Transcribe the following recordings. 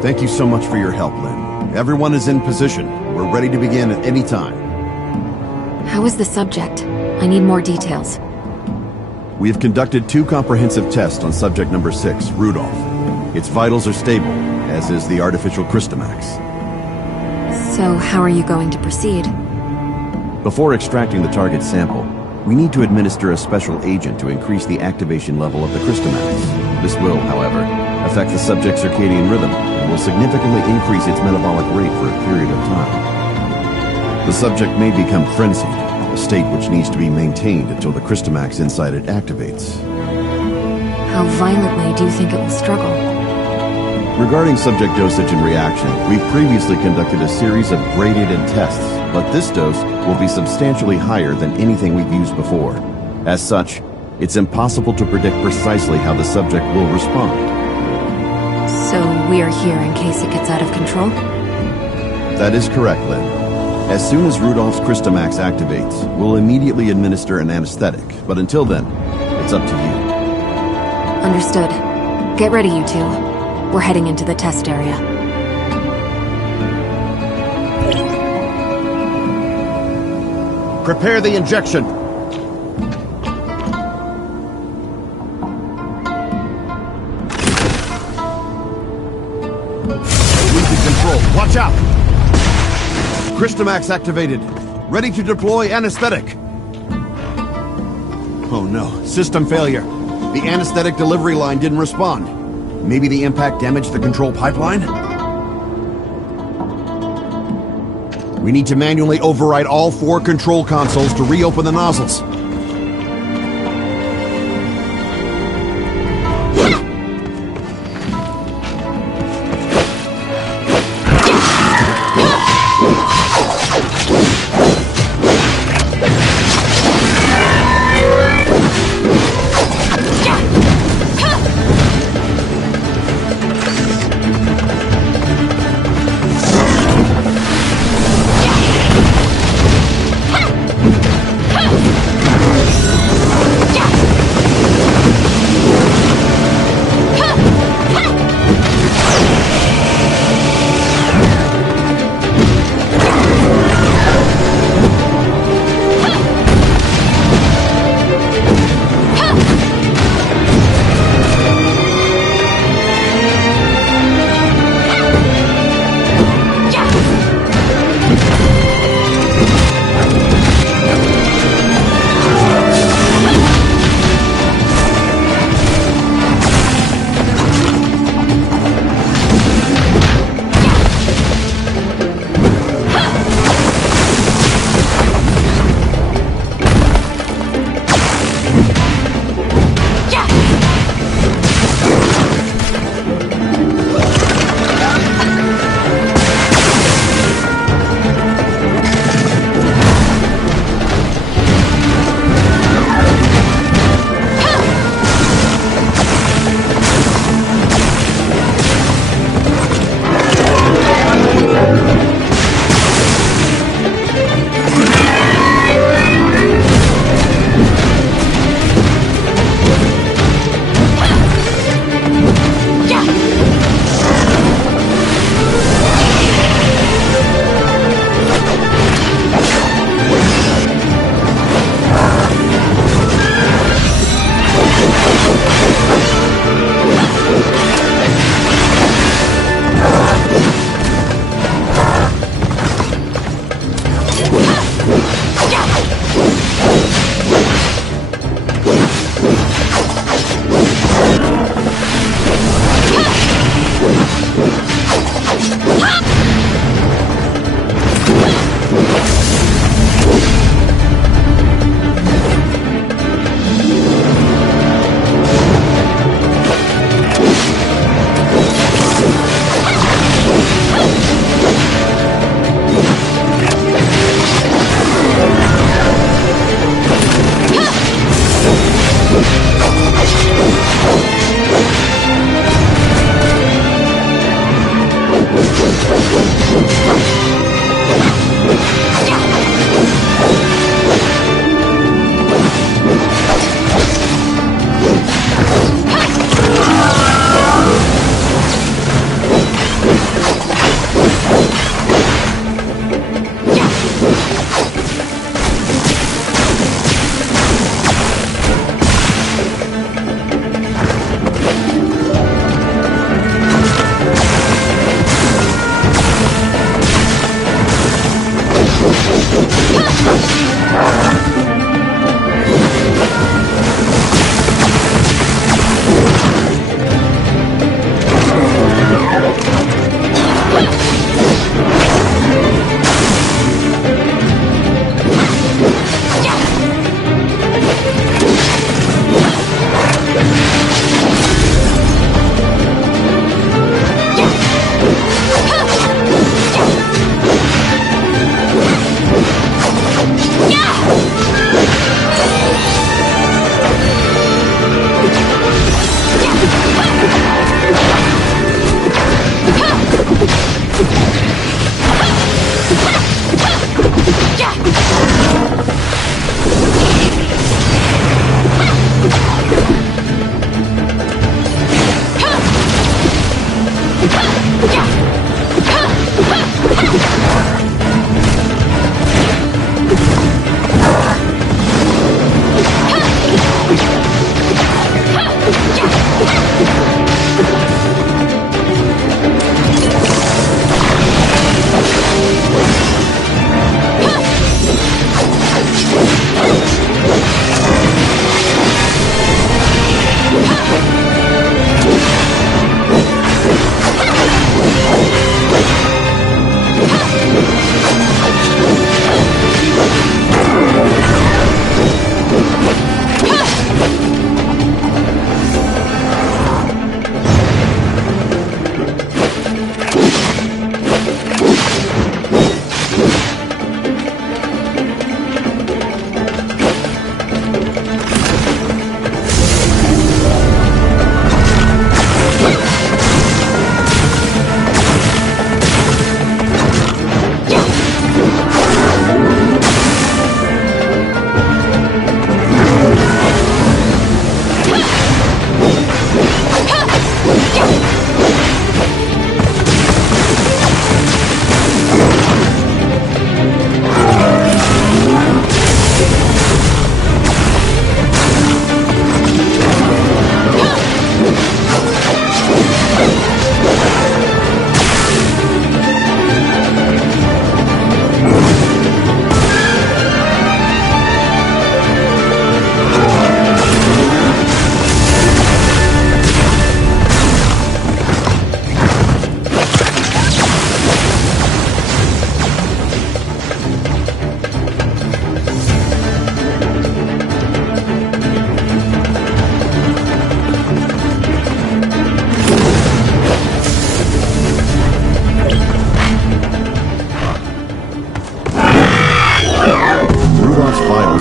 Thank you so much for your help, Lynn. Everyone is in position. We're ready to begin at any time. How is the subject? I need more details. We have conducted 2 comprehensive tests on subject number 6, Rudolph. Its vitals are stable, as is the artificial Christomax. So, how are you going to proceed? Before extracting the target sample, we need to administer a special agent to increase the activation level of the Christomax. This will, however, affect the subject's circadian rhythm and will significantly increase its metabolic rate for a period of time. The subject may become frenzied, a state which needs to be maintained until the Christomax inside it activates. How violently do you think it will struggle? Regarding subject dosage and reaction, we've previously conducted a series of graded tests, but this dose will be substantially higher than anything we've used before. As such, it's impossible to predict precisely how the subject will respond. So we're here in case it gets out of control? That is correct, Lynn. As soon as Rudolph's Christomax activates, we'll immediately administer an anesthetic, but until then, it's up to you. Understood. Get ready, you two. We're heading into the test area. Prepare the injection. Weak control. Watch out! Christomax activated. Ready to deploy anesthetic. Oh no, system failure. The anesthetic delivery line didn't respond. Maybe the impact damaged the control pipeline? We need to manually override all 4 control consoles to reopen the nozzles.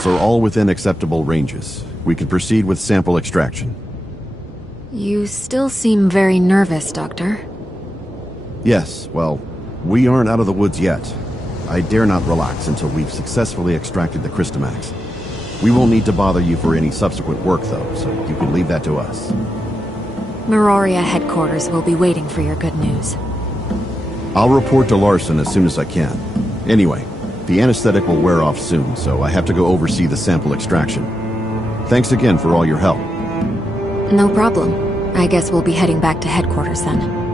are all within acceptable ranges. We can proceed with sample extraction. You still seem very nervous, Doctor. Yes, well, we aren't out of the woods yet. I dare not relax until we've successfully extracted the Crystamax. We won't need to bother you for any subsequent work, though, so you can leave that to us. Meroria headquarters will be waiting for your good news. I'll report to Larson as soon as I can. Anyway, the anesthetic will wear off soon, so I have to go oversee the sample extraction. Thanks again for all your help. No problem. I guess we'll be heading back to headquarters then.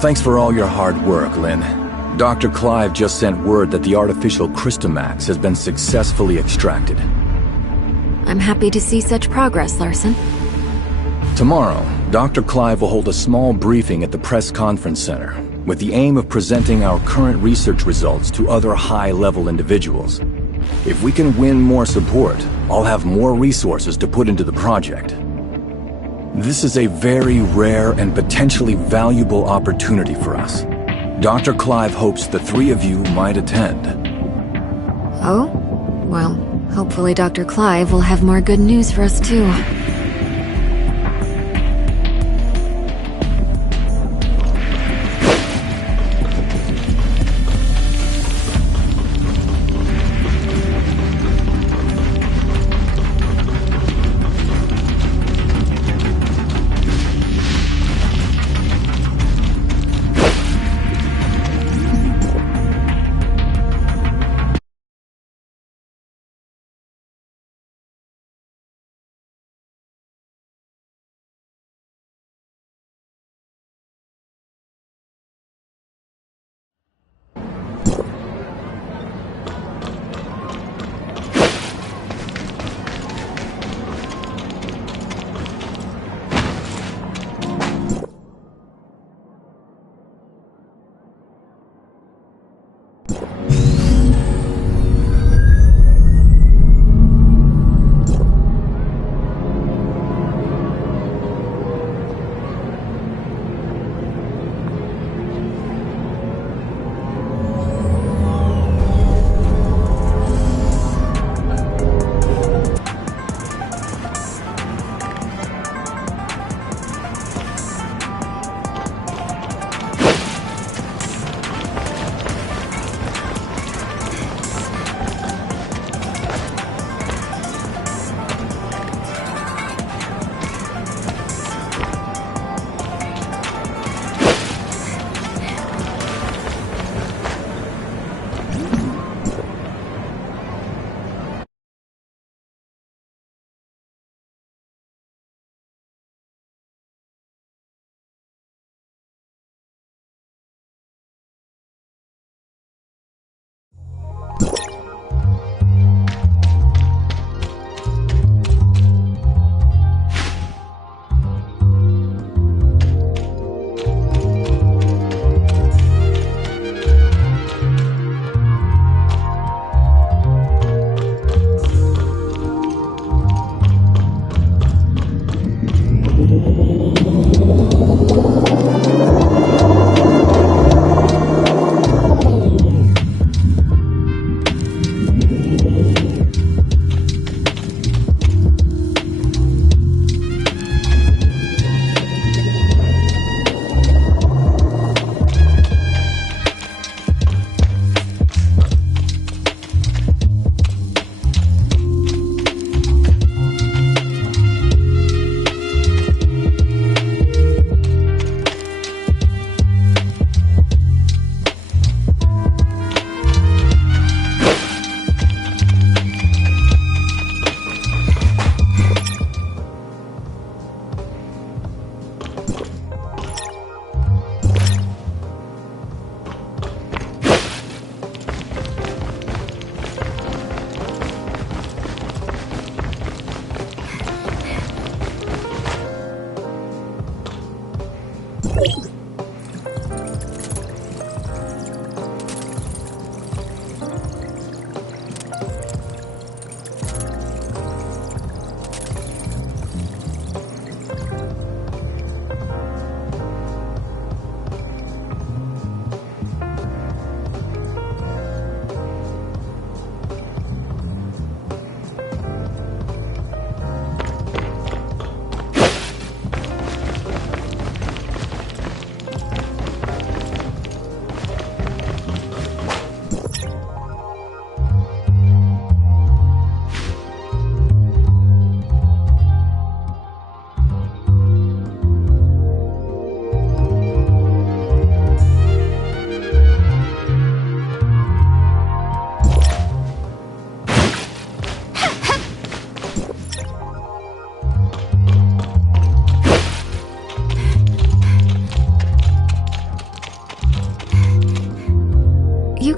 Thanks for all your hard work, Lynn. Dr. Clive just sent word that the artificial Christomax has been successfully extracted. I'm happy to see such progress, Larson. Tomorrow, Dr. Clive will hold a small briefing at the press conference center with the aim of presenting our current research results to other high-level individuals. If we can win more support, I'll have more resources to put into the project. This is a very rare and potentially valuable opportunity for us. Dr. Clive hopes the three of you might attend. Oh? Well, hopefully Dr. Clive will have more good news for us too.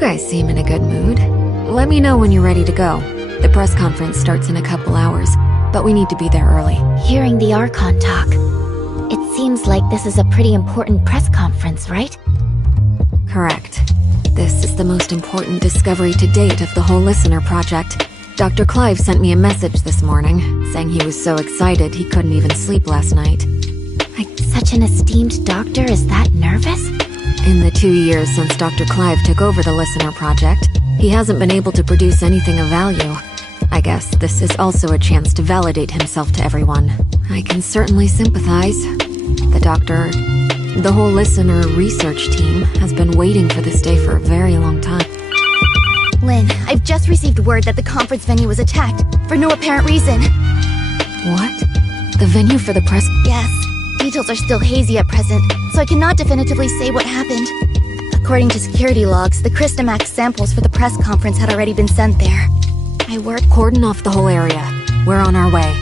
guys seem in a good mood. Let me know when you're ready to go. The press conference starts in a couple hours, but we need to be there early. Hearing the Archon talk, it seems like this is a pretty important press conference, right? Correct. This is the most important discovery to date of the whole Listener project. Dr. Clive sent me a message this morning, saying he was so excited he couldn't even sleep last night. Such an esteemed doctor is that nervous? In the 2 years since Dr. Clive took over the Listener project, he hasn't been able to produce anything of value. I guess this is also a chance to validate himself to everyone. I can certainly sympathize. The doctor, the whole Listener research team has been waiting for this day for a very long time. Lynn, I've just received word that the conference venue was attacked, for no apparent reason. What? The venue for the press? Yes. Details are still hazy at present, so I cannot definitively say what happened. According to security logs, the Christamax samples for the press conference had already been sent there. Cordon off the whole area. We're on our way.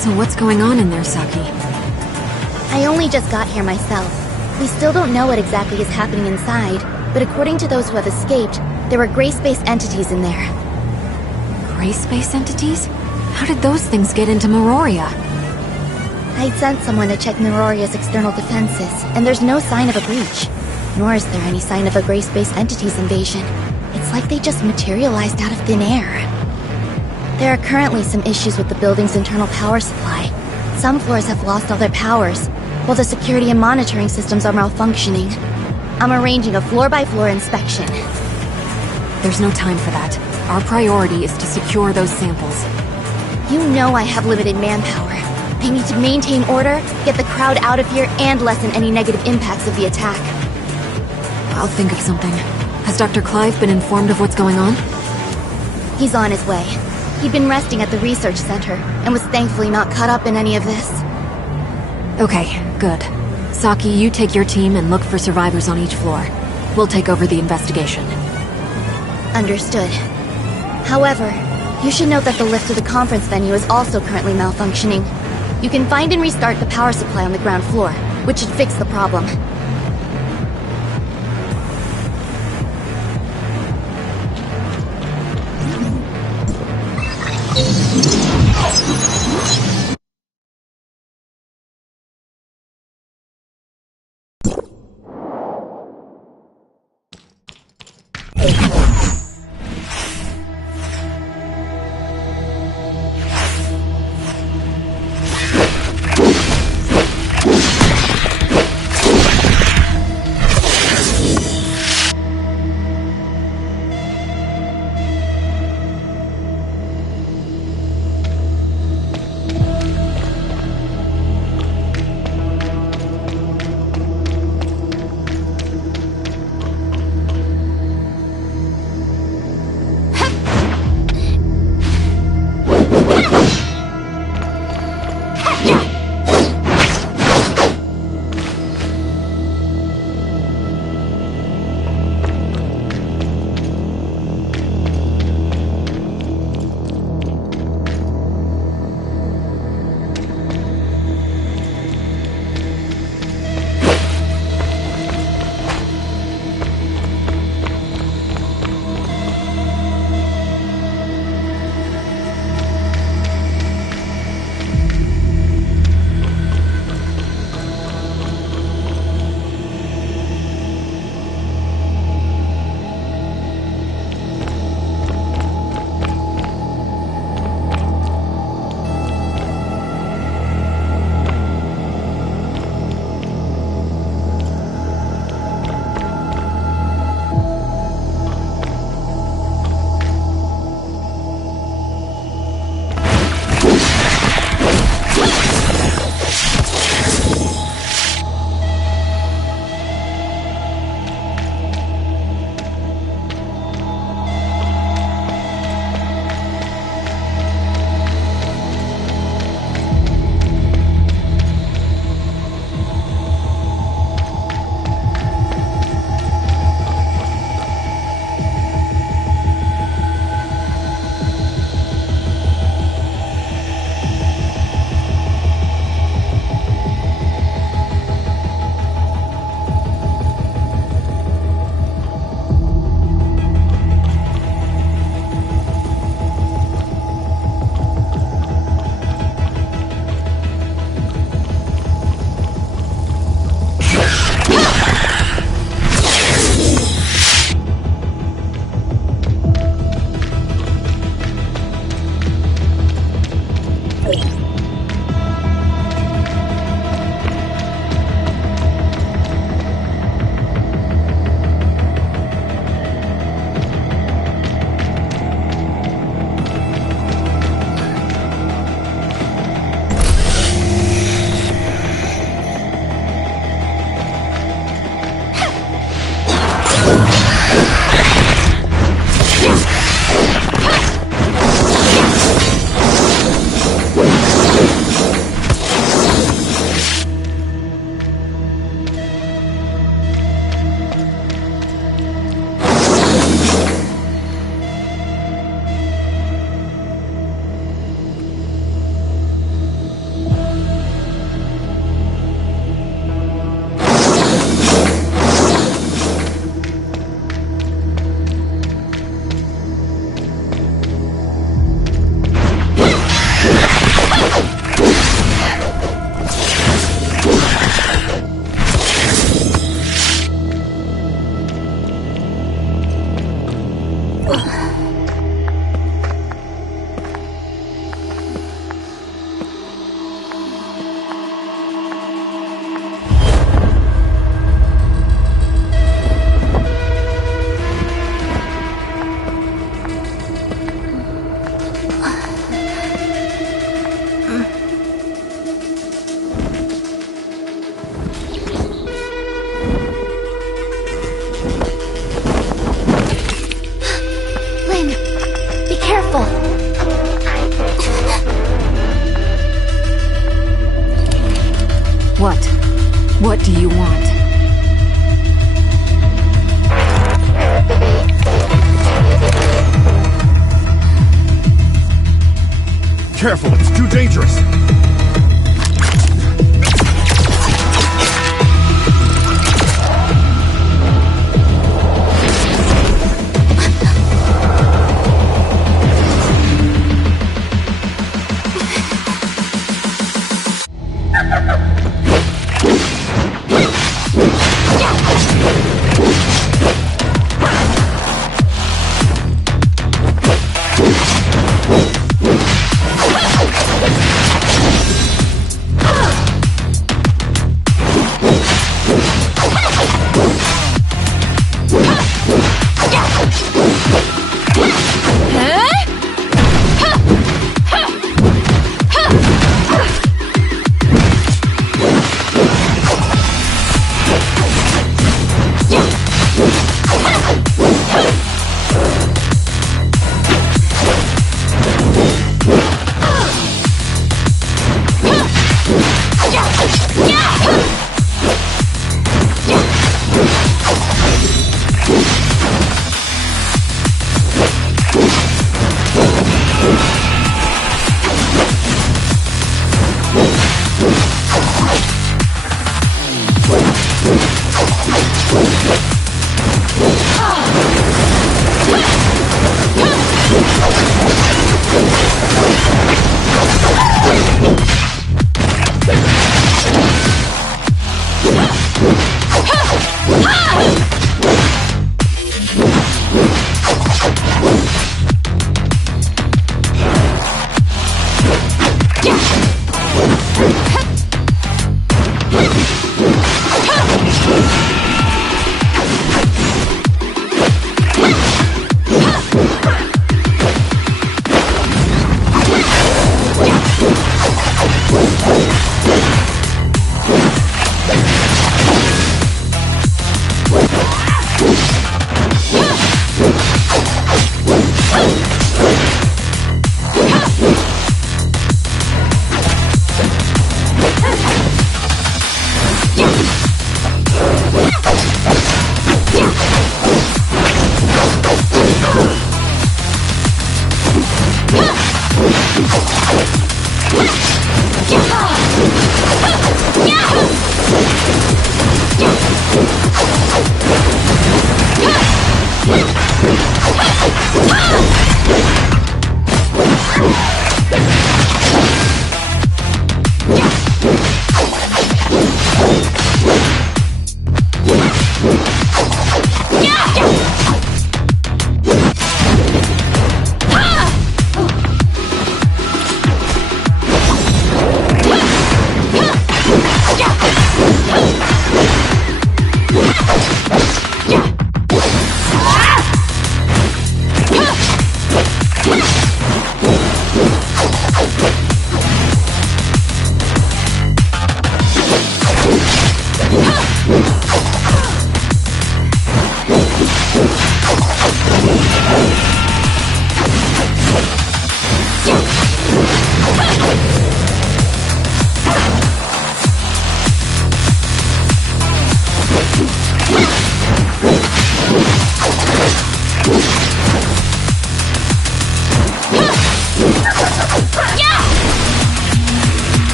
So what's going on in there, Saki? I only just got here myself. We still don't know what exactly is happening inside, but according to those who have escaped, there were gray space entities in there. Gray space entities? How did those things get into Meroria? I sent someone to check Meroria's external defenses, and there's no sign of a breach. Nor is there any sign of a gray space entities invasion. It's like they just materialized out of thin air. There are currently some issues with the building's internal power supply. Some floors have lost all their powers, while the security and monitoring systems are malfunctioning. I'm arranging a floor-by-floor inspection. There's no time for that. Our priority is to secure those samples. You know I have limited manpower. I need to maintain order, get the crowd out of here, and lessen any negative impacts of the attack. I'll think of something. Has Dr. Clive been informed of what's going on? He's on his way. He'd been resting at the research center, and was thankfully not caught up in any of this. Okay, good. Saki, you take your team and look for survivors on each floor. We'll take over the investigation. Understood. However, you should note that the lift to the conference venue is also currently malfunctioning. You can find and restart the power supply on the ground floor, which should fix the problem. What? What do you want? careful, it's too dangerous.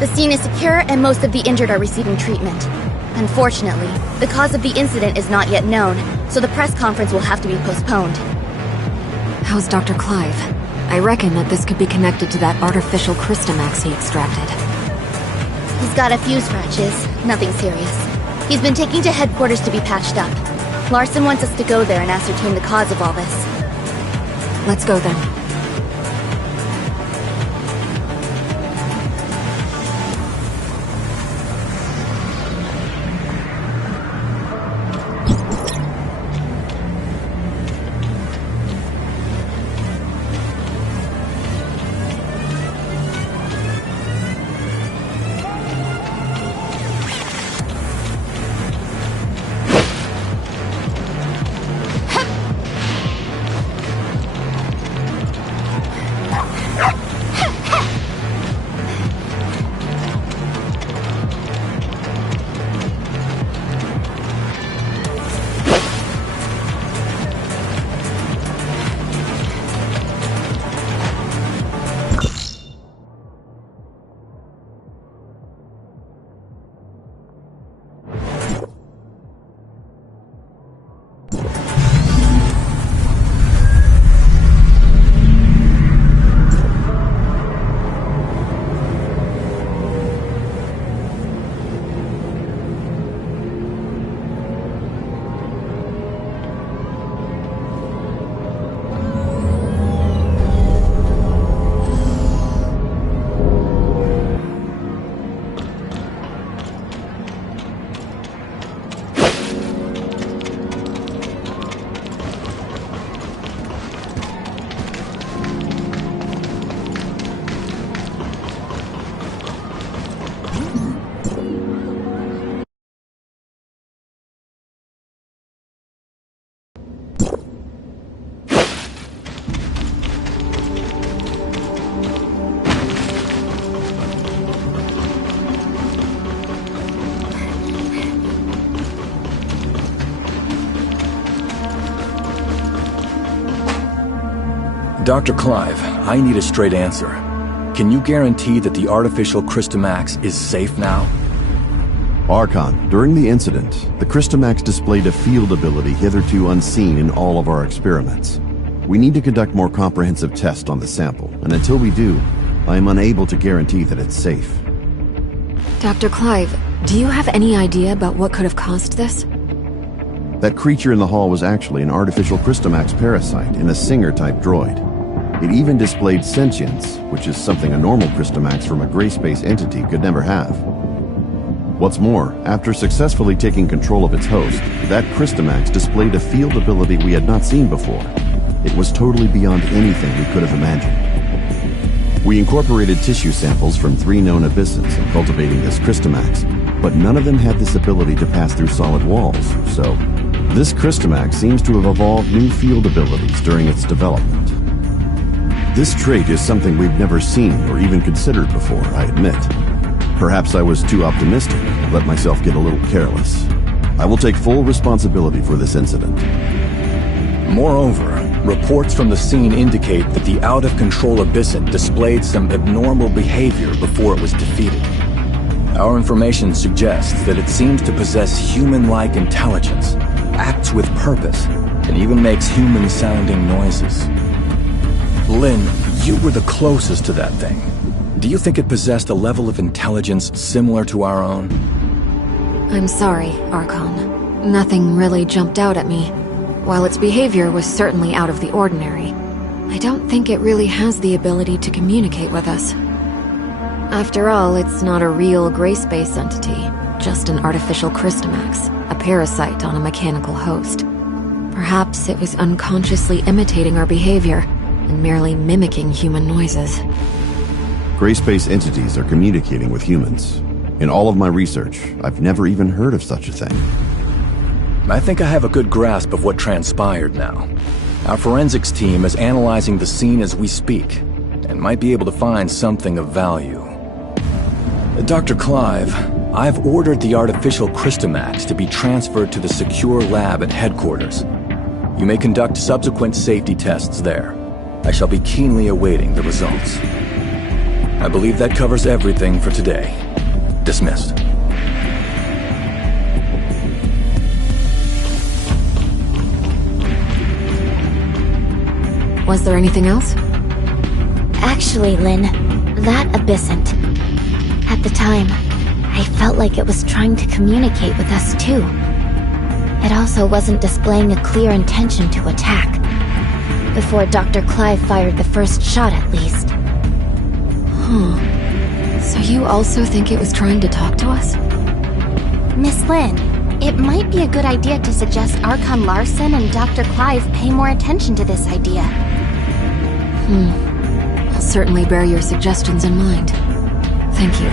The scene is secure and most of the injured are receiving treatment. Unfortunately, the cause of the incident is not yet known, so the press conference will have to be postponed. How's Dr. Clive? I reckon that this could be connected to that artificial Crystamax he extracted. He's got a few scratches, nothing serious. He's been taken to headquarters to be patched up. Larson wants us to go there and ascertain the cause of all this. Let's go then. Dr. Clive, I need a straight answer. Can you guarantee that the artificial Christomax is safe now? Archon, during the incident, the Christomax displayed a field ability hitherto unseen in all of our experiments. We need to conduct more comprehensive tests on the sample, and until we do, I am unable to guarantee that it's safe. Dr. Clive, do you have any idea about what could have caused this? That creature in the hall was actually an artificial Christomax parasite in a Singer-type droid. It even displayed sentience, which is something a normal Christomax from a gray space entity could never have. What's more, after successfully taking control of its host, that Christomax displayed a field ability we had not seen before. It was totally beyond anything we could have imagined. We incorporated tissue samples from 3 known abyssins in cultivating this Christomax, but none of them had this ability to pass through solid walls, so this Christomax seems to have evolved new field abilities during its development. This trait is something we've never seen or even considered before, I admit. Perhaps I was too optimistic and let myself get a little careless. I will take full responsibility for this incident. Moreover, reports from the scene indicate that the out-of-control Abyssin displayed some abnormal behavior before it was defeated. Our information suggests that it seems to possess human-like intelligence, acts with purpose, and even makes human-sounding noises. Lynn, you were the closest to that thing. Do you think it possessed a level of intelligence similar to our own? I'm sorry, Archon. Nothing really jumped out at me. While its behavior was certainly out of the ordinary, I don't think it really has the ability to communicate with us. After all, it's not a real gray space entity, just an artificial Christomax, a parasite on a mechanical host. Perhaps it was unconsciously imitating our behavior and merely mimicking human noises. Gray space entities are communicating with humans. In all of my research, I've never even heard of such a thing. I think I have a good grasp of what transpired now. Our forensics team is analyzing the scene as we speak, and might be able to find something of value. Dr. Clive, I've ordered the artificial Christomax to be transferred to the secure lab at headquarters. You may conduct subsequent safety tests there. I shall be keenly awaiting the results. I believe that covers everything for today. Dismissed. Was there anything else? Actually, Lynn, that abyssint. At the time, I felt like it was trying to communicate with us too. It also wasn't displaying a clear intention to attack. Before Dr. Clive fired the first shot, at least. So you also think it was trying to talk to us? Miss Lynn, it might be a good idea to suggest Archon Larson and Dr. Clive pay more attention to this idea. I'll certainly bear your suggestions in mind. Thank you.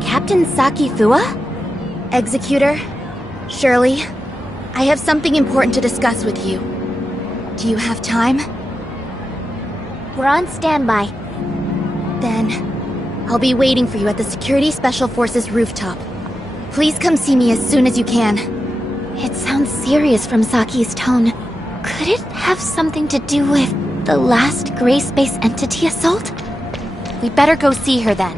Captain Saki Fua? Executor? Shirley? I have something important to discuss with you. Do you have time? We're on standby. Then, I'll be waiting for you at the Security Special Forces rooftop. Please come see me as soon as you can. It sounds serious from Saki's tone. Could it have something to do with the last gray space entity assault? We better go see her then.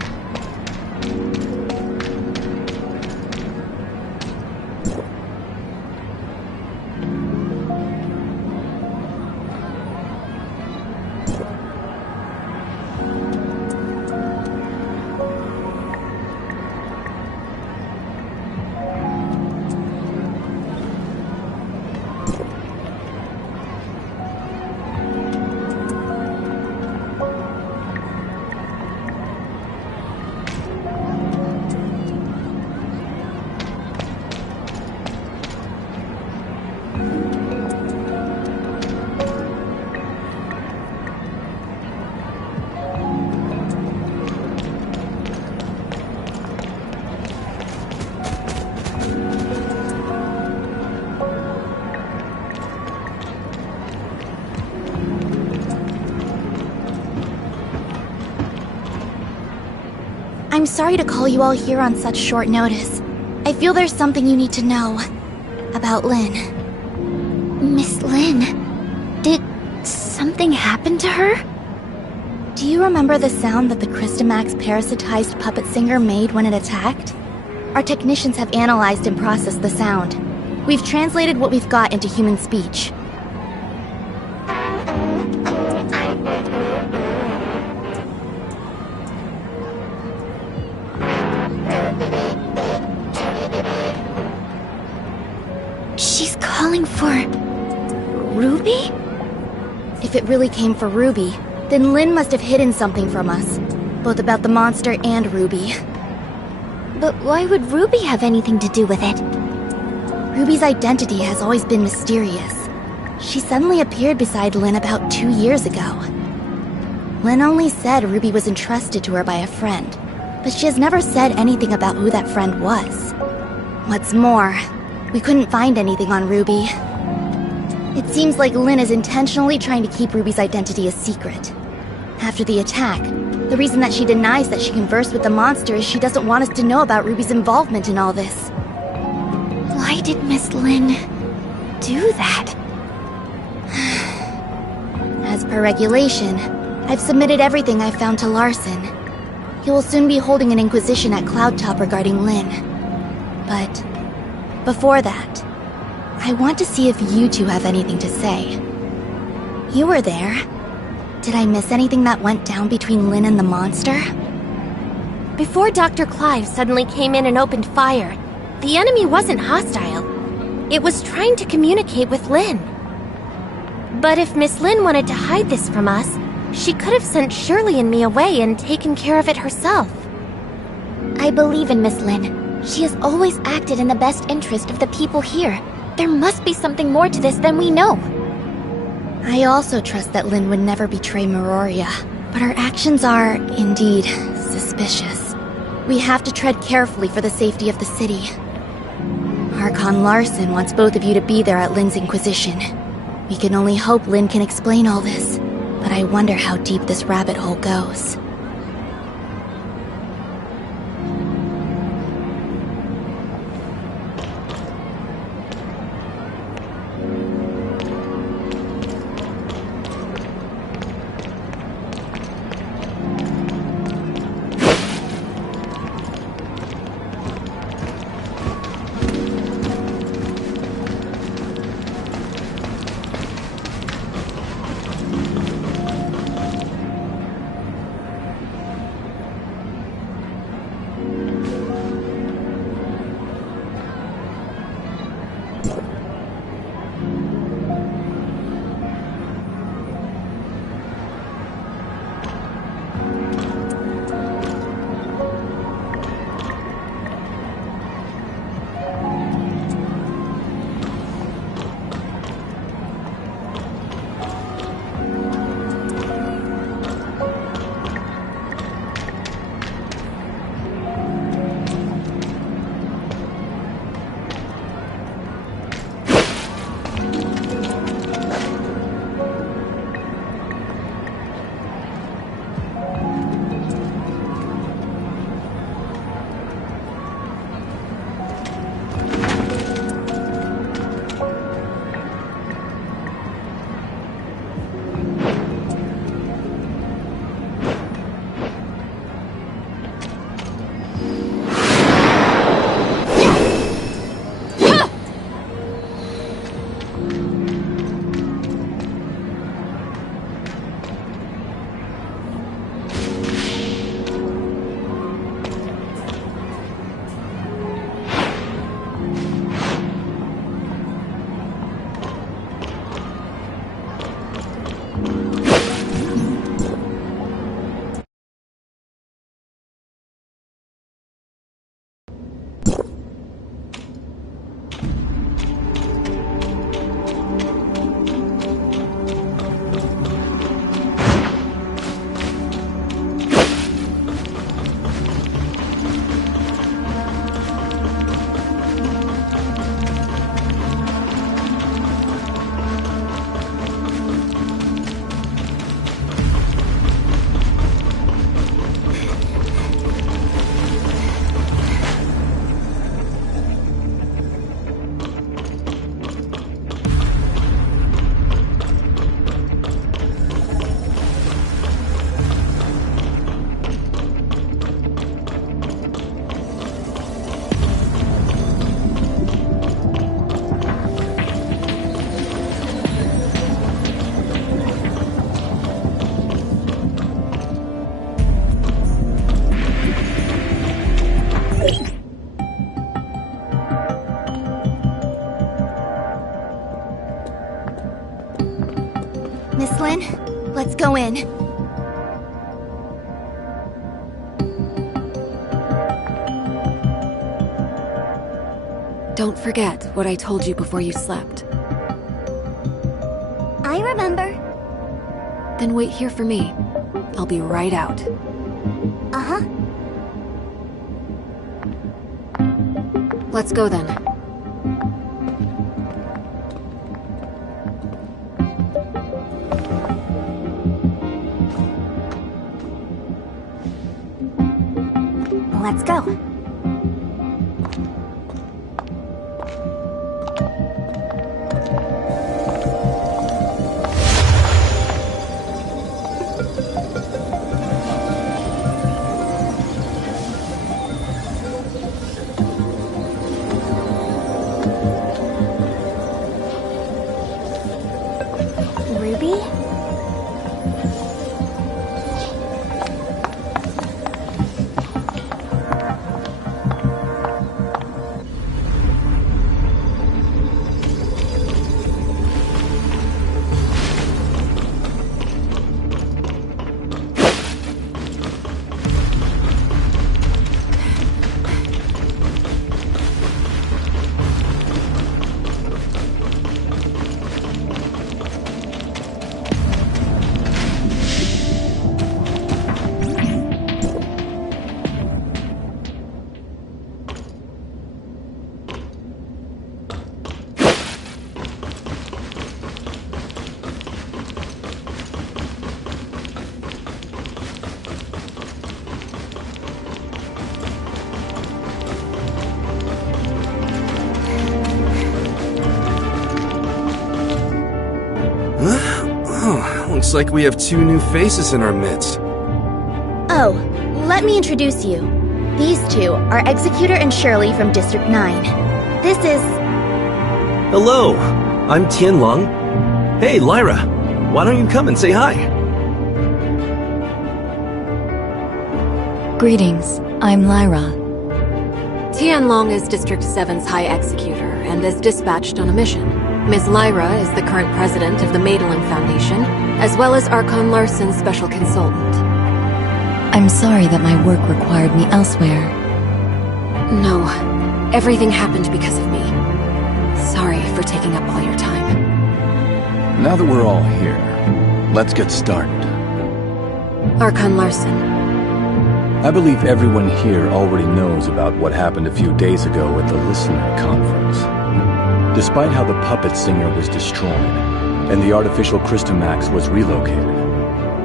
I'm sorry to call you all here on such short notice. I feel there's something you need to know. About Lynn. Miss Lynn, did something happen to her? Do you remember the sound that the Christomax parasitized puppet singer made when it attacked? Our technicians have analyzed and processed the sound. We've translated what we've got into human speech. She's calling for... Ruby? If it really came for Ruby, then Lynn must have hidden something from us. Both about the monster and Ruby. But why would Ruby have anything to do with it? Ruby's identity has always been mysterious. She suddenly appeared beside Lynn about 2 years ago. Lynn only said Ruby was entrusted to her by a friend, but she has never said anything about who that friend was. What's more, we couldn't find anything on Ruby. It seems like Lynn is intentionally trying to keep Ruby's identity a secret. After the attack, the reason that she denies that she conversed with the monster is she doesn't want us to know about Ruby's involvement in all this. Why did Miss Lynn do that? As per regulation, I've submitted everything I've found to Larson. He will soon be holding an inquisition at Cloudtop regarding Lynn. But before that, I want to see if you two have anything to say. You were there. Did I miss anything that went down between Lynn and the monster? Before Dr. Clive suddenly came in and opened fire, the enemy wasn't hostile. It was trying to communicate with Lynn. But if Miss Lynn wanted to hide this from us, she could have sent Shirley and me away and taken care of it herself. I believe in Miss Lynn. She has always acted in the best interest of the people here. There must be something more to this than we know. I also trust that Lynn would never betray Meroria, but her actions are, indeed, suspicious. We have to tread carefully for the safety of the city. Archon Larson wants both of you to be there at Lynn's Inquisition. We can only hope Lynn can explain all this, but I wonder how deep this rabbit hole goes. Miss Lin, let's go in. Don't forget what I told you before you slept. I remember. Then wait here for me. I'll be right out. Uh-huh. Let's go then. Let's go. Ruby? Looks like we have two new faces in our midst. Oh, let me introduce you. These two are Executor and Shirley from District 9. This is... Hello, I'm Tianlong. Hey, Lyra, why don't you come and say hi? Greetings, I'm Lyra. Tianlong is District 7's High Executor and is dispatched on a mission. Ms. Lyra is the current president of the Madeline Foundation, as well as Archon Larson's special consultant. I'm sorry that my work required me elsewhere. No, everything happened because of me. Sorry for taking up all your time. Now that we're all here, let's get started. Archon Larson. I believe everyone here already knows about what happened a few days ago at the Listener Conference. Despite how the puppet singer was destroyed, and the artificial Christomax was relocated,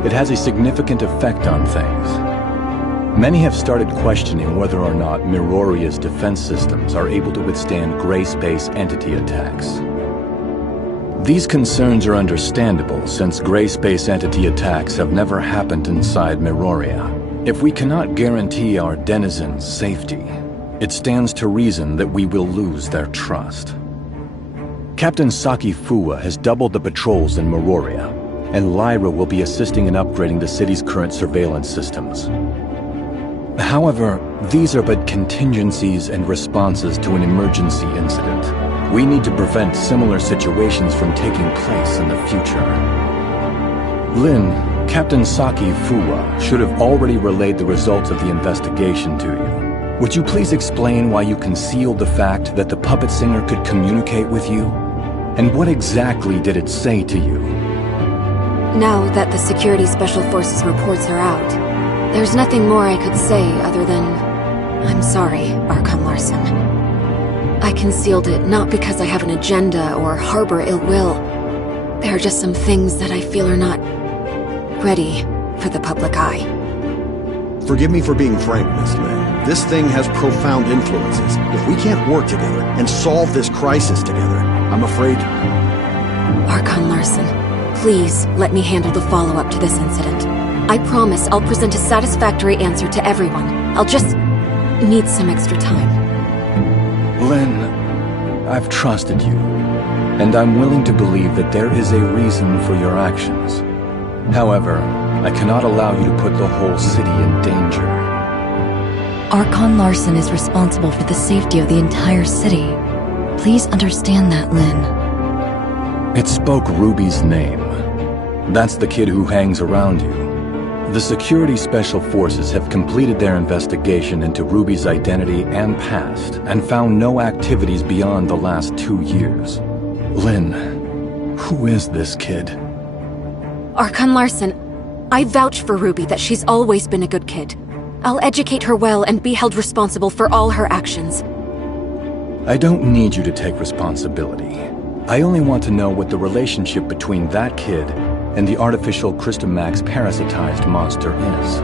it has a significant effect on things. Many have started questioning whether or not Miroria's defense systems are able to withstand gray space entity attacks. These concerns are understandable since gray space entity attacks have never happened inside Miroria. If we cannot guarantee our denizens' safety, it stands to reason that we will lose their trust. Captain Saki Fuwa has doubled the patrols in Miroria, and Lyra will be assisting in upgrading the city's current surveillance systems. However, these are but contingencies and responses to an emergency incident. We need to prevent similar situations from taking place in the future. Lin, Captain Saki Fuwa should have already relayed the results of the investigation to you. Would you please explain why you concealed the fact that the puppet singer could communicate with you? And what exactly did it say to you? Now that the Security Special Forces reports are out, there's nothing more I could say other than... I'm sorry, Archon Larson. I concealed it not because I have an agenda or harbor ill will. There are just some things that I feel are not ready for the public eye. Forgive me for being frank, Miss Lin. This thing has profound influences. If we can't work together and solve this crisis together, I'm afraid... Archon Larson, please let me handle the follow-up to this incident. I promise I'll present a satisfactory answer to everyone. I'll just need some extra time. Lin, I've trusted you, and I'm willing to believe that there is a reason for your actions. However, I cannot allow you to put the whole city in danger. Archon Larson is responsible for the safety of the entire city. Please understand that, Lin. It spoke Ruby's name. That's the kid who hangs around you. The Security Special Forces have completed their investigation into Ruby's identity and past, and found no activities beyond the last 2 years. Lynn, who is this kid? Archon Larson, I vouch for Ruby that she's always been a good kid. I'll educate her well and be held responsible for all her actions. I don't need you to take responsibility. I only want to know what the relationship between that kid and the artificial Christomax parasitized monster is.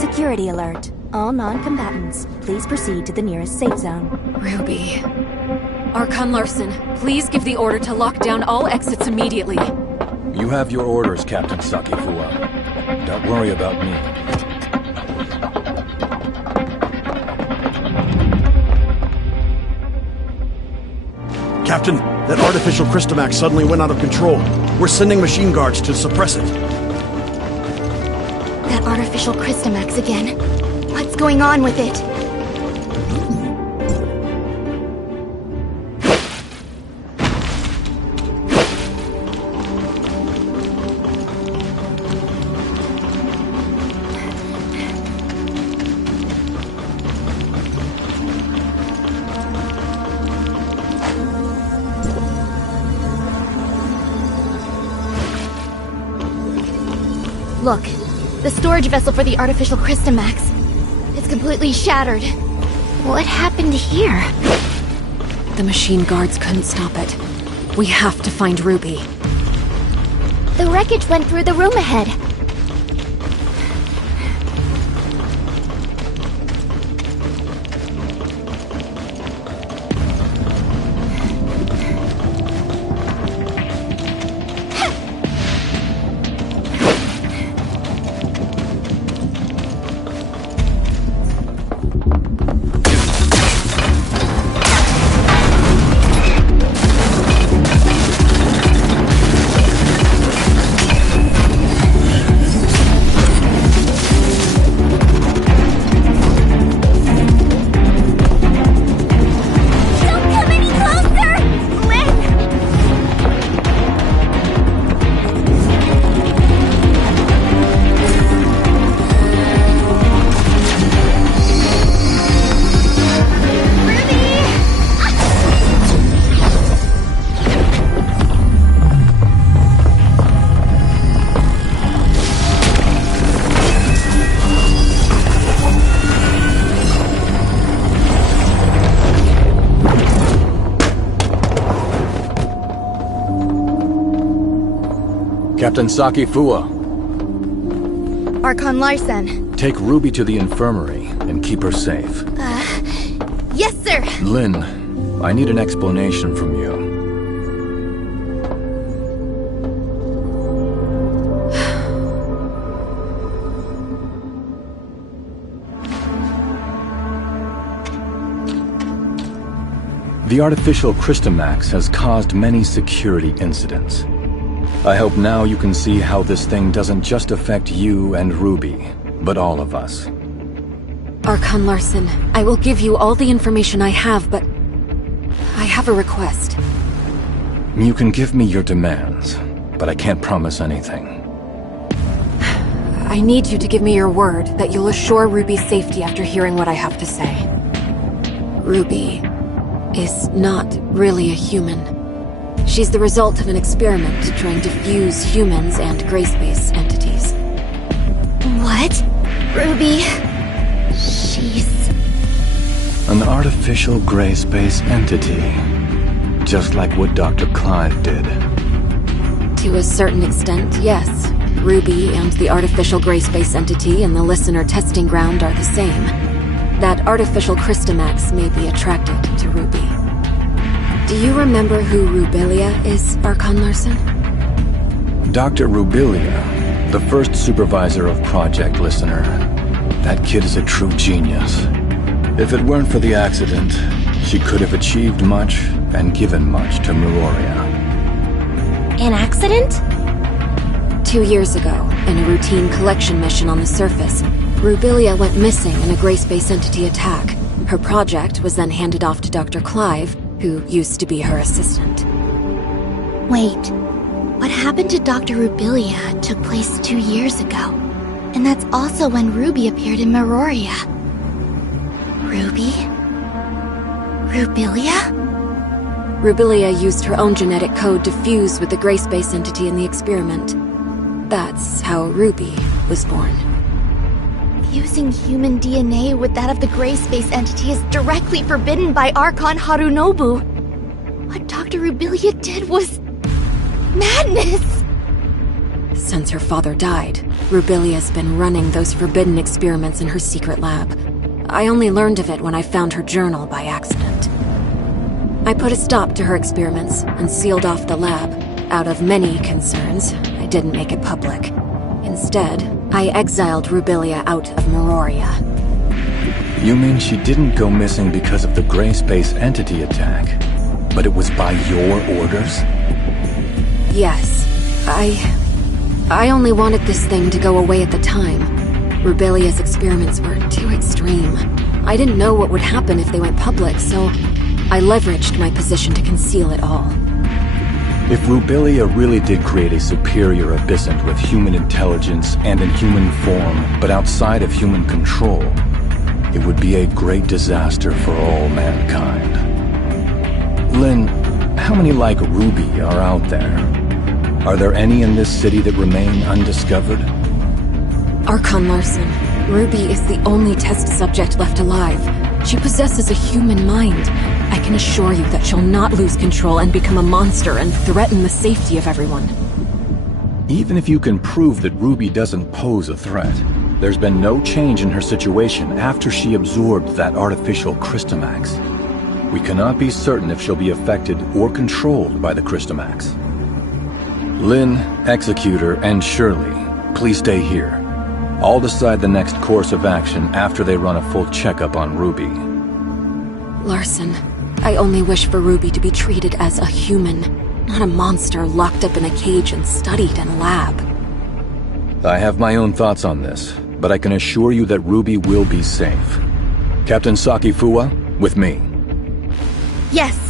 Security alert. All non-combatants, please proceed to the nearest safe zone. Ruby. Archon Larson, please give the order to lock down all exits immediately. You have your orders, Captain Sakifua. Don't worry about me. Captain, that artificial Christomax suddenly went out of control. We're sending machine guards to suppress it. That artificial Christomax again. What's going on with it? Look, the storage vessel for the artificial Christomax. It's completely shattered. What happened here? The machine guards couldn't stop it. We have to find Ruby. The wreckage went through the room ahead. Captain Sakifua. Archon Larson. Take Ruby to the infirmary and keep her safe. Yes, sir! Lynn, I need an explanation from you. The artificial Christomax has caused many security incidents. I hope now you can see how this thing doesn't just affect you and Ruby, but all of us. Archon Larson, I will give you all the information I have, but I have a request. You can give me your demands, but I can't promise anything. I need you to give me your word that you'll assure Ruby's safety after hearing what I have to say. Ruby is not really a human. She's the result of an experiment trying to fuse humans and gray space entities. What? Ruby... she's... An artificial gray space entity. Just like what Dr. Clive did. To a certain extent, yes. Ruby and the artificial gray space entity in the listener testing ground are the same. That artificial Christomax may be attracted to Ruby. Do you remember who Rubilia is, Archon Larson? Dr. Rubilia, the first supervisor of Project Listener. That kid is a true genius. If it weren't for the accident, she could have achieved much and given much to Meroria. An accident? 2 years ago, in a routine collection mission on the surface, Rubilia went missing in a gray space entity attack. Her project was then handed off to Dr. Clive, who used to be her assistant. Wait, what happened to Dr. Rubilia took place 2 years ago. And that's also when Ruby appeared in Meroria. Ruby? Rubilia? Rubilia used her own genetic code to fuse with the gray space entity in the experiment. That's how Ruby was born. Fusing human DNA with that of the gray space entity is directly forbidden by Archon Harunobu. What Dr. Rubilia did was... madness! Since her father died, Rubilia's been running those forbidden experiments in her secret lab. I only learned of it when I found her journal by accident. I put a stop to her experiments and sealed off the lab. Out of many concerns, I didn't make it public. Instead, I exiled Rubilia out of Meroria. You mean she didn't go missing because of the gray space entity attack, but it was by your orders? Yes. I only wanted this thing to go away at the time. Rubilia's experiments were too extreme. I didn't know what would happen if they went public, so I leveraged my position to conceal it all. If Rubilia really did create a superior abyssant with human intelligence and in human form, but outside of human control, it would be a great disaster for all mankind. Lynn, how many like Ruby are out there? Are there any in this city that remain undiscovered? Archon Larson, Ruby is the only test subject left alive. She possesses a human mind. I can assure you that she'll not lose control and become a monster and threaten the safety of everyone. Even if you can prove that Ruby doesn't pose a threat, there's been no change in her situation after she absorbed that artificial Crystamax. We cannot be certain if she'll be affected or controlled by the Crystamax. Lynn, Executor, and Shirley, please stay here. I'll decide the next course of action after they run a full checkup on Ruby. Larson, I only wish for Ruby to be treated as a human, not a monster locked up in a cage and studied in a lab. I have my own thoughts on this, but I can assure you that Ruby will be safe. Captain Sakifua, with me. Yes.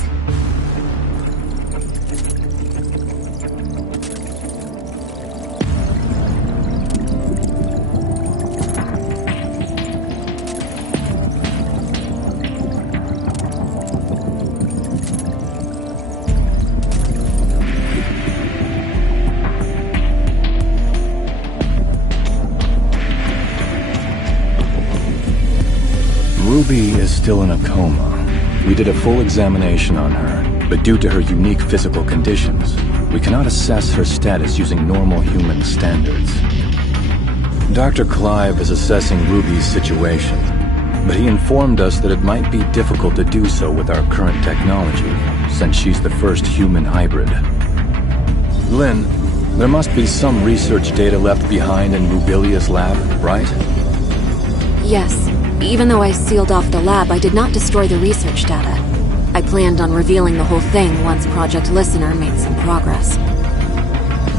Ruby is still in a coma. We did a full examination on her, but due to her unique physical conditions, we cannot assess her status using normal human standards. Dr. Clive is assessing Ruby's situation, but he informed us that it might be difficult to do so with our current technology, since she's the first human hybrid. Lynn, there must be some research data left behind in Rubilia's lab, right? Yes. Even though I sealed off the lab, I did not destroy the research data. I planned on revealing the whole thing once Project Listener made some progress.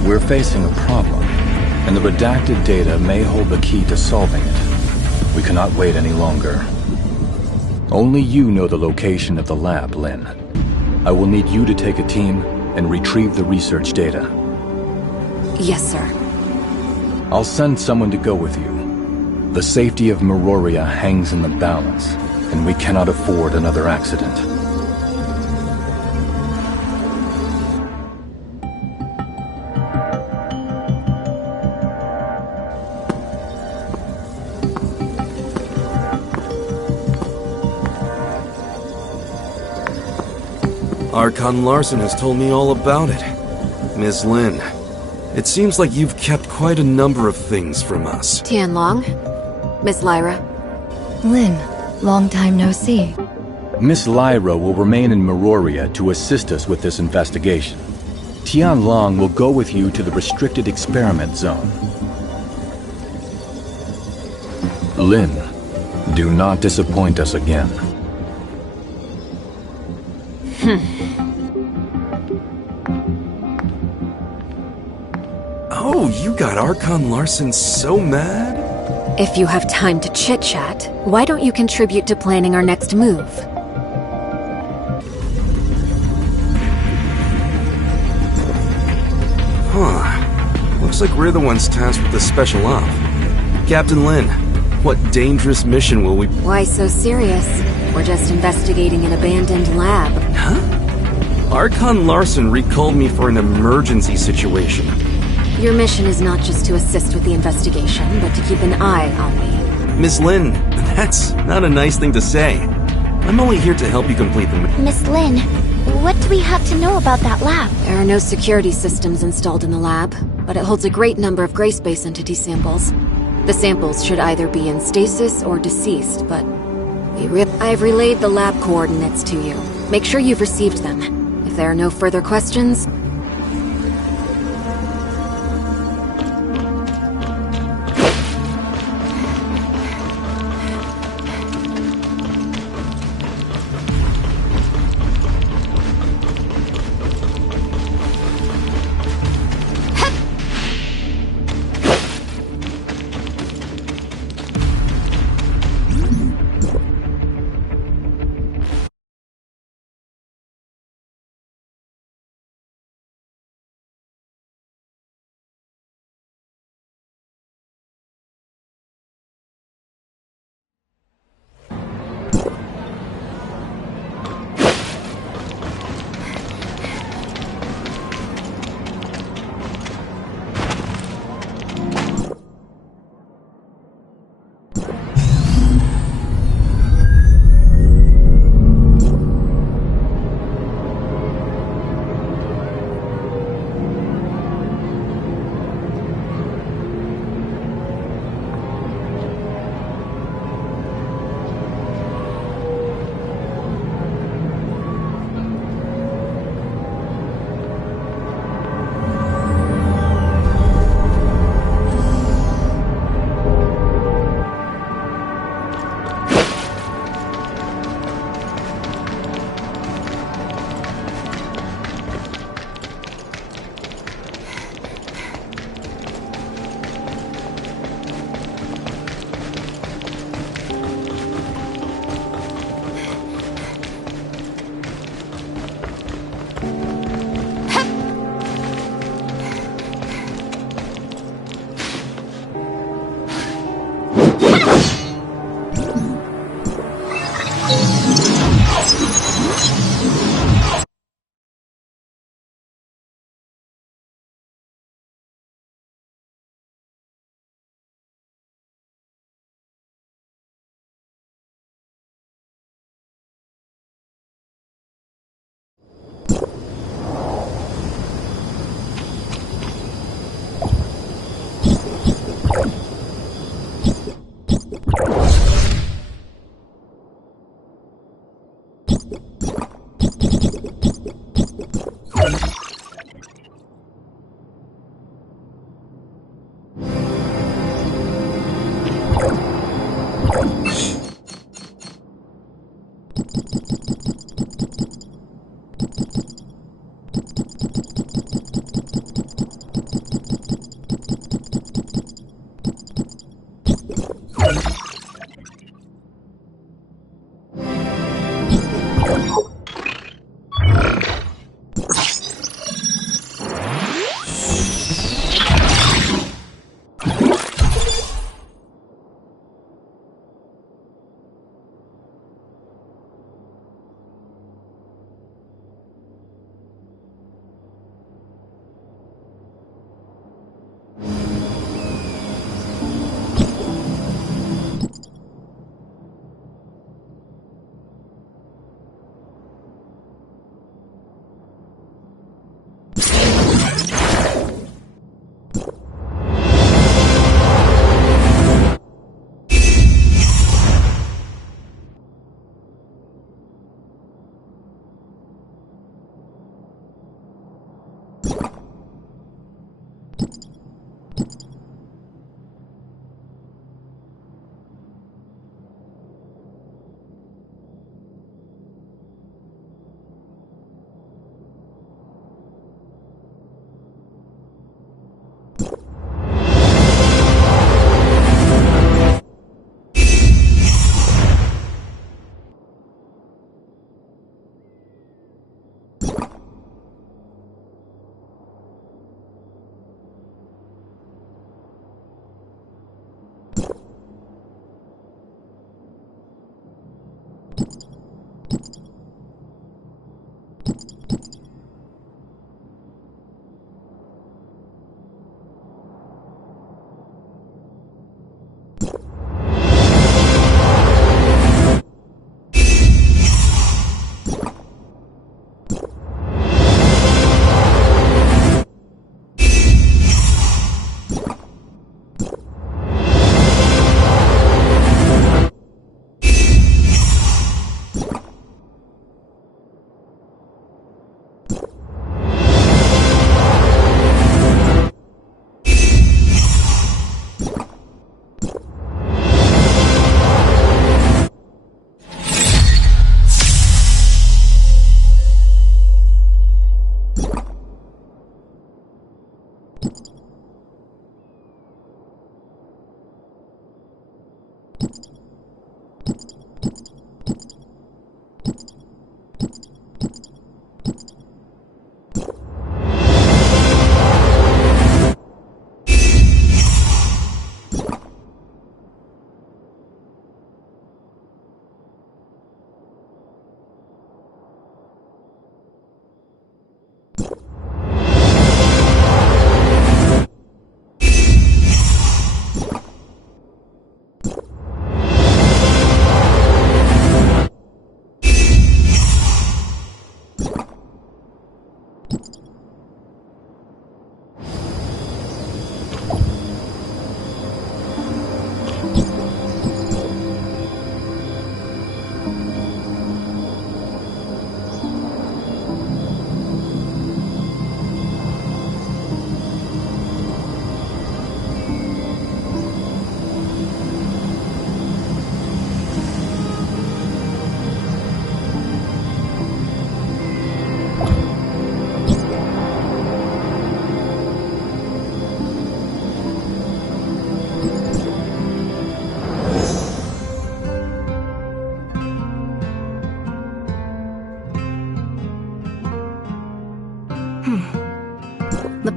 We're facing a problem, and the redacted data may hold the key to solving it. We cannot wait any longer. Only you know the location of the lab, Lynn. I will need you to take a team and retrieve the research data. Yes, sir. I'll send someone to go with you. The safety of Meroria hangs in the balance, and we cannot afford another accident. Archon Larson has told me all about it. Ms. Lin, it seems like you've kept quite a number of things from us. Tianlong, Miss Lyra. Lin, long time no see. Miss Lyra will remain in Meroria to assist us with this investigation. Tianlong will go with you to the restricted experiment zone. Lin, do not disappoint us again. Oh, you got Archon Larson so mad? If you have time to chit-chat, why don't you contribute to planning our next move? Looks like we're the ones tasked with this special op. Captain Lin, what dangerous mission will we... Why so serious? We're just investigating an abandoned lab. Huh? Archon Larson recalled me for an emergency situation. Your mission is not just to assist with the investigation, but to keep an eye on me. Miss Lin, that's not a nice thing to say. I'm only here to help you complete the... Miss Lin, what do we have to know about that lab? There are no security systems installed in the lab, but it holds a great number of gray space entity samples. The samples should either be in stasis or deceased, but... I've relayed the lab coordinates to you. Make sure you've received them. If there are no further questions,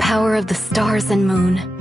power of the stars and moon.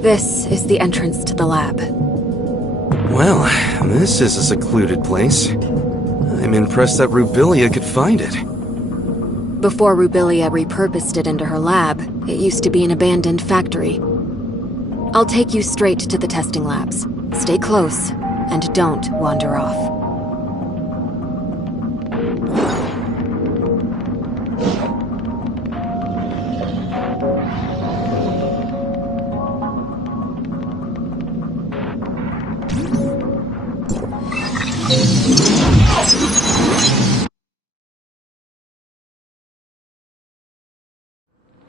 This is the entrance to the lab. Well, this is a secluded place. I'm impressed that Rubilia could find it. Before Rubilia repurposed it into her lab, it used to be an abandoned factory. I'll take you straight to the testing labs. Stay close, and don't wander off.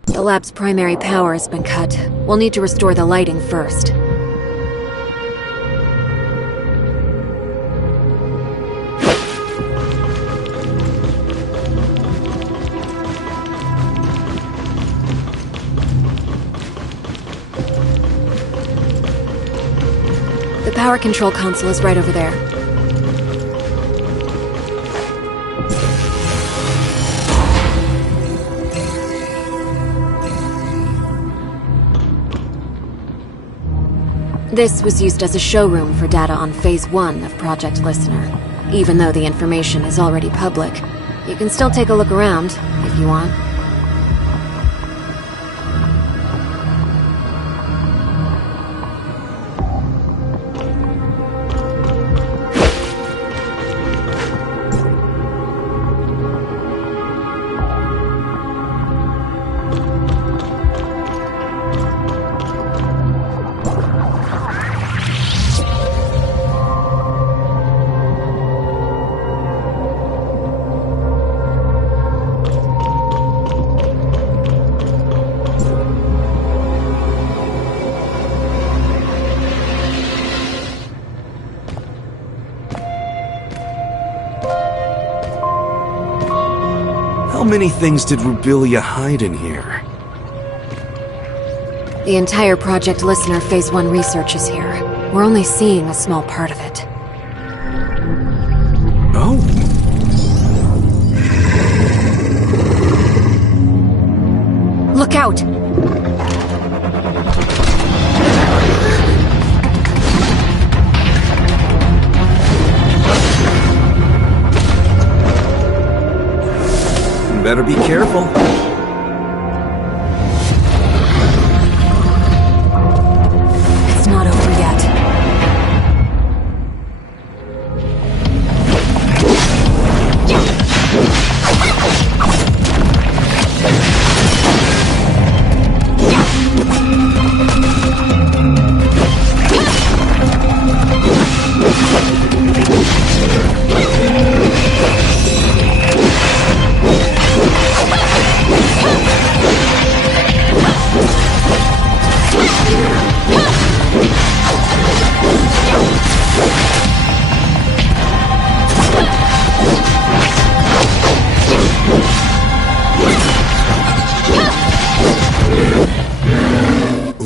The lab's primary power has been cut. We'll need to restore the lighting first. The power control console is right over there. This was used as a showroom for data on Phase 1 of Project Listener. Even though the information is already public, you can still take a look around, if you want. How many things did Rubilia hide in here? The entire Project Listener Phase 1 research is here. We're only seeing a small part of it. Oh. Look out! Better be careful. It's not over yet.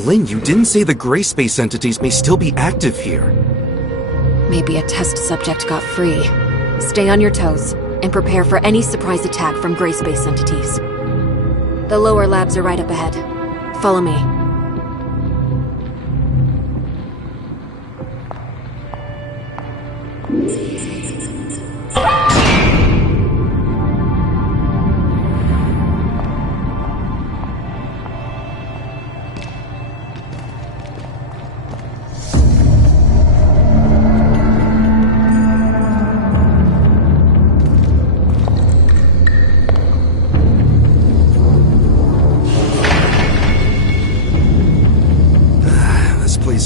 Lynn, you didn't say the gray space entities may still be active here. Maybe a test subject got free. Stay on your toes, and prepare for any surprise attack from gray space entities. The lower labs are right up ahead. Follow me.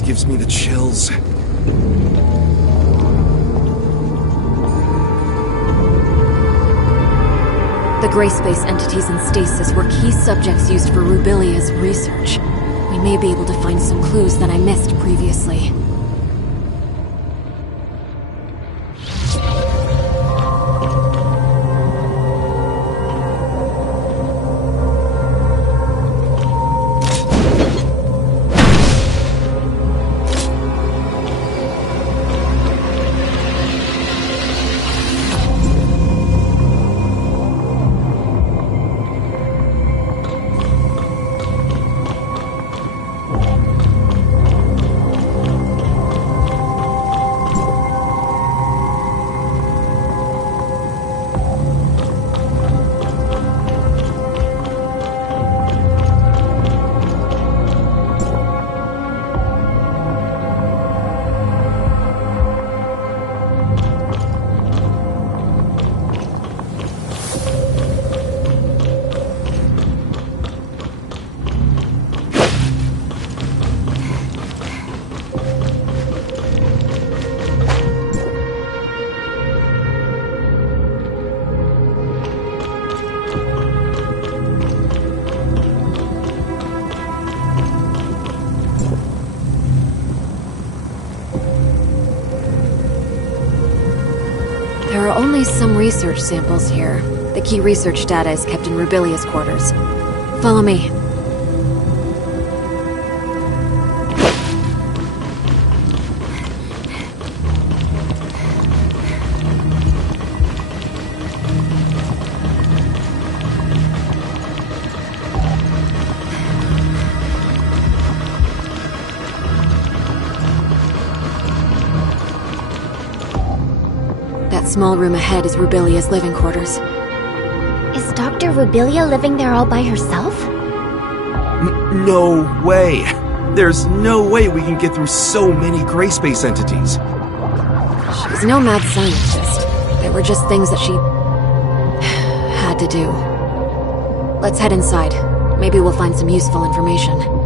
gives me the chills. The gray space entities in stasis were key subjects used for Rubilia's research. We may be able to find some clues that I missed previously. There are only some research samples here. The key research data is kept in Rubilia's quarters. Follow me. That small room ahead is Rubilia's living quarters. Is Dr. Rubilia living there all by herself? No way! There's no way we can get through so many gray space entities. She's no mad scientist. They were just things that she had to do. Let's head inside. Maybe we'll find some useful information.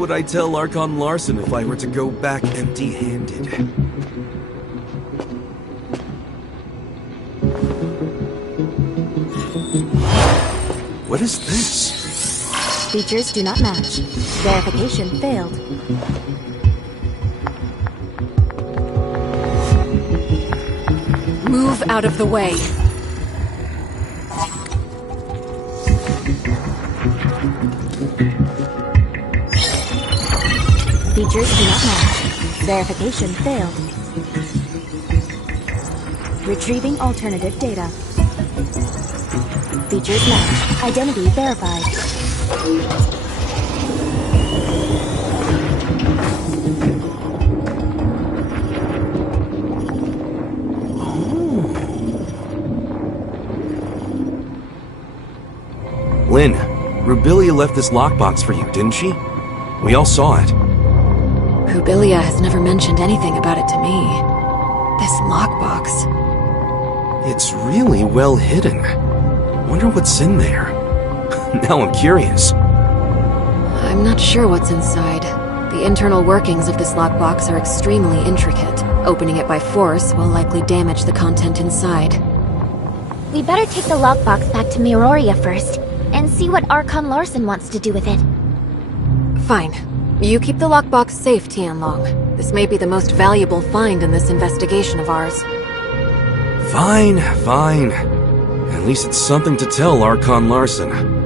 would I tell Archon Larson if I were to go back empty-handed? What is this? Features do not match. Verification failed. Move out of the way. Features do not match. Verification failed. Retrieving alternative data. Features match. Identity verified. Lynn, Rubilia left this lockbox for you, didn't she? We all saw it. Rubilia has never mentioned anything about it to me. This lockbox. It's really well hidden. Wonder what's in there. Now I'm curious. I'm not sure what's inside. The internal workings of this lockbox are extremely intricate. Opening it by force will likely damage the content inside. We better take the lockbox back to Miroria first, and see what Archon Larson wants to do with it. Fine. You keep the lockbox safe, Tianlong. This may be the most valuable find in this investigation of ours. Fine, fine. At least it's something to tell Archon Larson.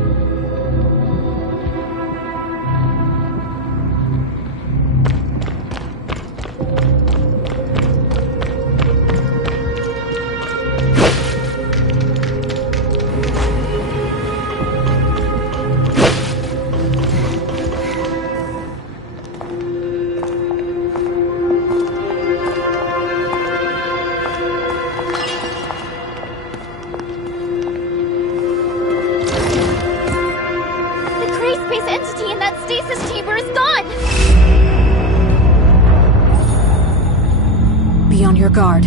Be on your guard.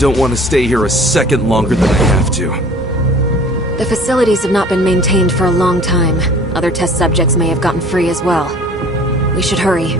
don't want to stay here a second longer than I have to. The facilities have not been maintained for a long time. Other test subjects may have gotten free as well. We should hurry.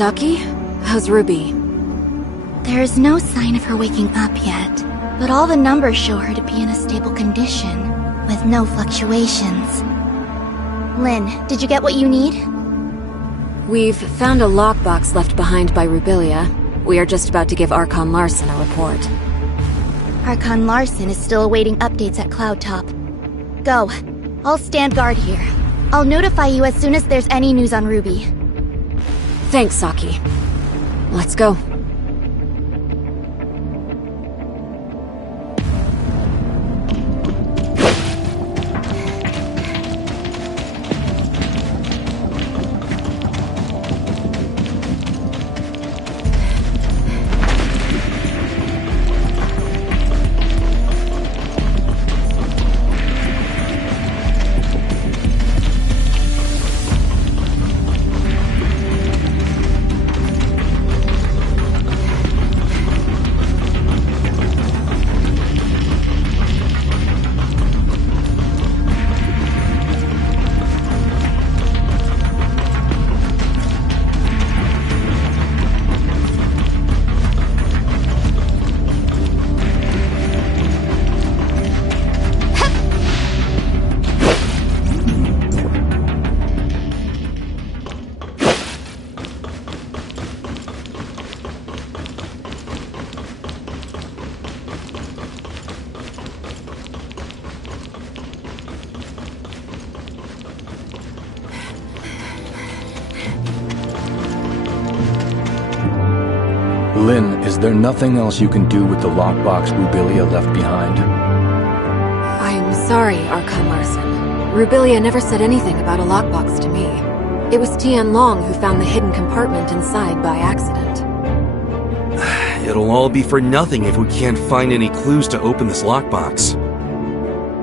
Saki, how's Ruby? There's no sign of her waking up yet, but all the numbers show her to be in a stable condition, with no fluctuations. Lynn, did you get what you need? We've found a lockbox left behind by Rubilia. We are just about to give Archon Larson a report. Archon Larson is still awaiting updates at Cloud Top. Go. I'll stand guard here. I'll notify you as soon as there's any news on Ruby. Thanks, Saki. Let's go. Lynn, is there nothing else you can do with the lockbox Rubilia left behind? I'm sorry, Archon Larson. Rubilia never said anything about a lockbox to me. It was Tian Long who found the hidden compartment inside by accident. It'll all be for nothing if we can't find any clues to open this lockbox.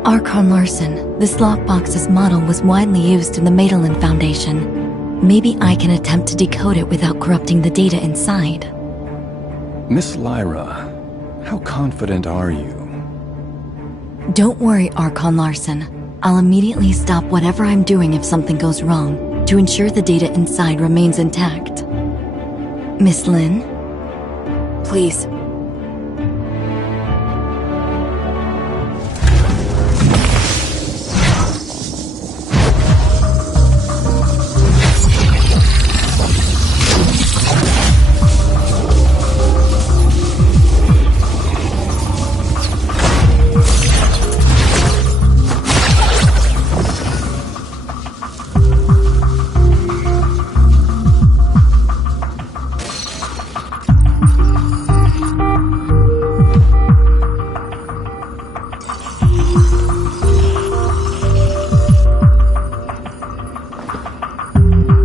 Archon Larson, this lockbox's model was widely used in the Madeline Foundation. Maybe I can attempt to decode it without corrupting the data inside. Miss Lyra, how confident are you? Don't worry, Archon Larson. I'll immediately stop whatever I'm doing if something goes wrong, to ensure the data inside remains intact. Miss Lynn? Please.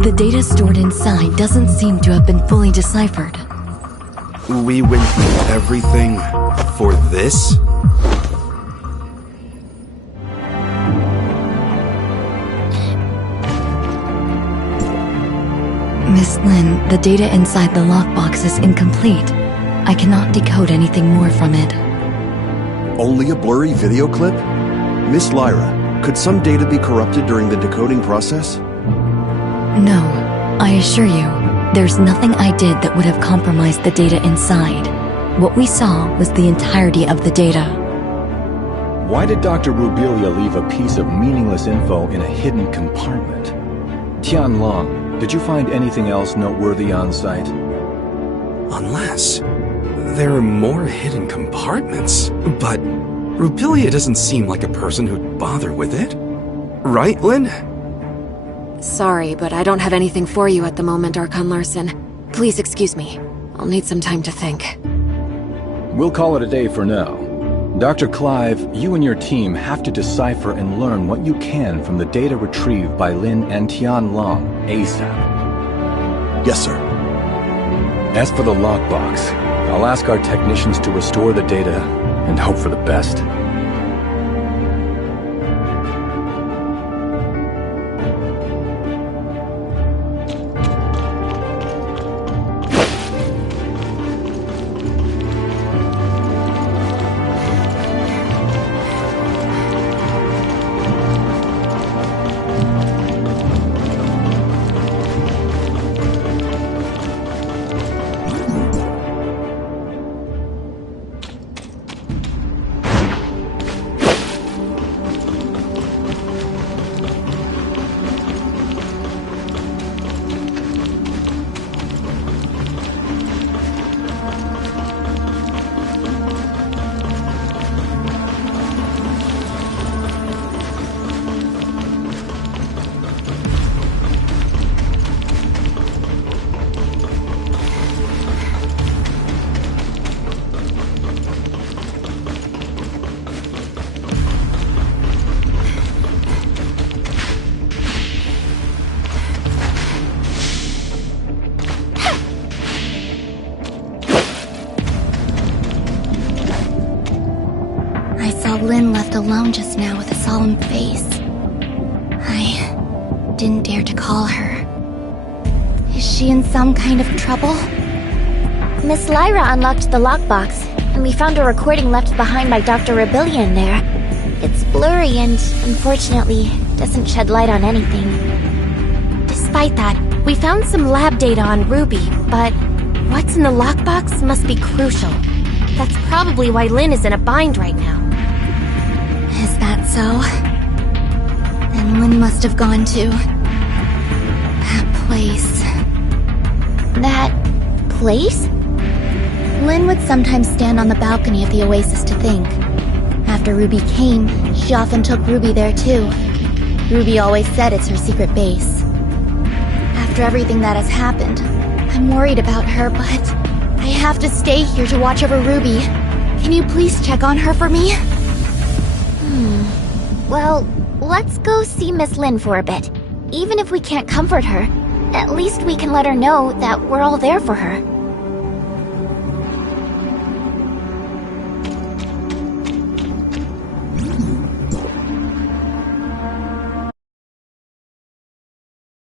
The data stored inside doesn't seem to have been fully deciphered. We went through everything for this? Miss Lynn, the data inside the lockbox is incomplete. I cannot decode anything more from it. Only a blurry video clip? Miss Lyra, could some data be corrupted during the decoding process? No, I assure you, there's nothing I did that would have compromised the data inside. What we saw was the entirety of the data. Why did Dr. Rubilia leave a piece of meaningless info in a hidden compartment? Tian Long, did you find anything else noteworthy on site? Unless there are more hidden compartments. But Rubilia doesn't seem like a person who'd bother with it. Right, Lynn? Sorry, but I don't have anything for you at the moment, Archon Larson. Please excuse me. I'll need some time to think. We'll call it a day for now. Dr. Clive, you and your team have to decipher and learn what you can from the data retrieved by Lin and Tian Long, ASAP. Yes, sir. As for the lockbox, I'll ask our technicians to restore the data and hope for the best. Lynn left alone just now with a solemn face. I didn't dare to call her. Is she in some kind of trouble? Miss Lyra unlocked the lockbox, and we found a recording left behind by Dr. Rebellia in there. It's blurry and, unfortunately, doesn't shed light on anything. Despite that, we found some lab data on Ruby, but what's in the lockbox must be crucial. That's probably why Lynn is in a bind right now. Is that so? Then Lynn must have gone to... that place. That... place? Lynn would sometimes stand on the balcony of the Oasis to think. After Ruby came, she often took Ruby there too. Ruby always said it's her secret base. After everything that has happened, I'm worried about her, but I have to stay here to watch over Ruby. Can you please check on her for me? Well, let's go see Miss Lynn for a bit. Even if we can't comfort her, at least we can let her know that we're all there for her.